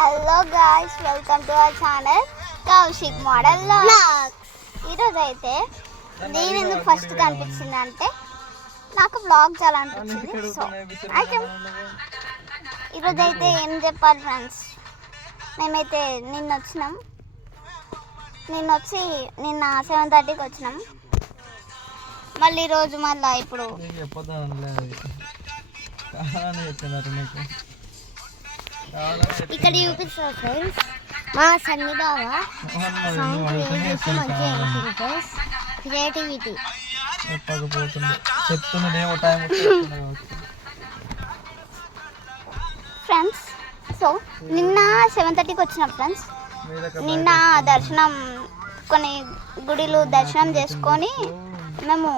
Hello guys, welcome to our channel Kaushik model vlogs. ఈరోజు అయితే నేను ఎందుకు ఫస్ట్ కనిపించింది అంటే నాకు వ్లాగ్ చేయాలనిపించింది. సో అయితే ఈరోజు అయితే ఏం చెప్పాలి ఫ్రెండ్స్, మేమైతే నిన్న వచ్చి 7:30కి వచ్చినాం. మళ్ళీ ఈరోజు మళ్ళీ ఇప్పుడు ఇక్కడ చూపిస్తారు ఫ్రెండ్స్, మా సన్ని బావ సాంగ్ క్రియేట్ చేసి మంచిగా చేసింది ఫ్రెండ్స్. Creativity friends. సో నిన్న 7:30కి వచ్చినాం ఫ్రెండ్స్. నిన్న దర్శనం కొన్ని గుడిలు దర్శనం చేసుకొని మేము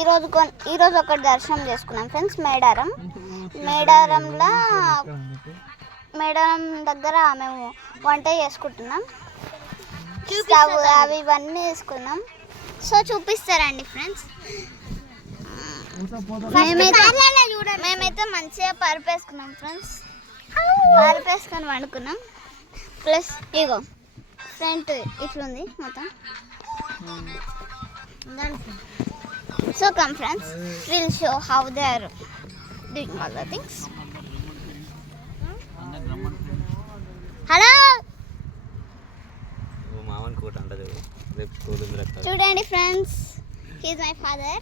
ఈరోజు ఒకటి దర్శనం చేసుకున్నాం ఫ్రెండ్స్. మేడారం దగ్గర మేము వంట చేసుకుంటున్నాం. స్టవ్ అవి ఇవన్నీ వేసుకున్నాం. సో చూపిస్తారండి ఫ్రెండ్స్. మేమైతే మంచిగా పరుపు వేసుకున్నాం ఫ్రెండ్స్. పరుపు వేసుకొని వండుకున్నాం. ప్లస్ ఇగో ఫ్రంట్ ఇట్లుంది మొత్తం. So come friends, we'll show how they are doing all the things. Hello. చూడండి friends, he is my father.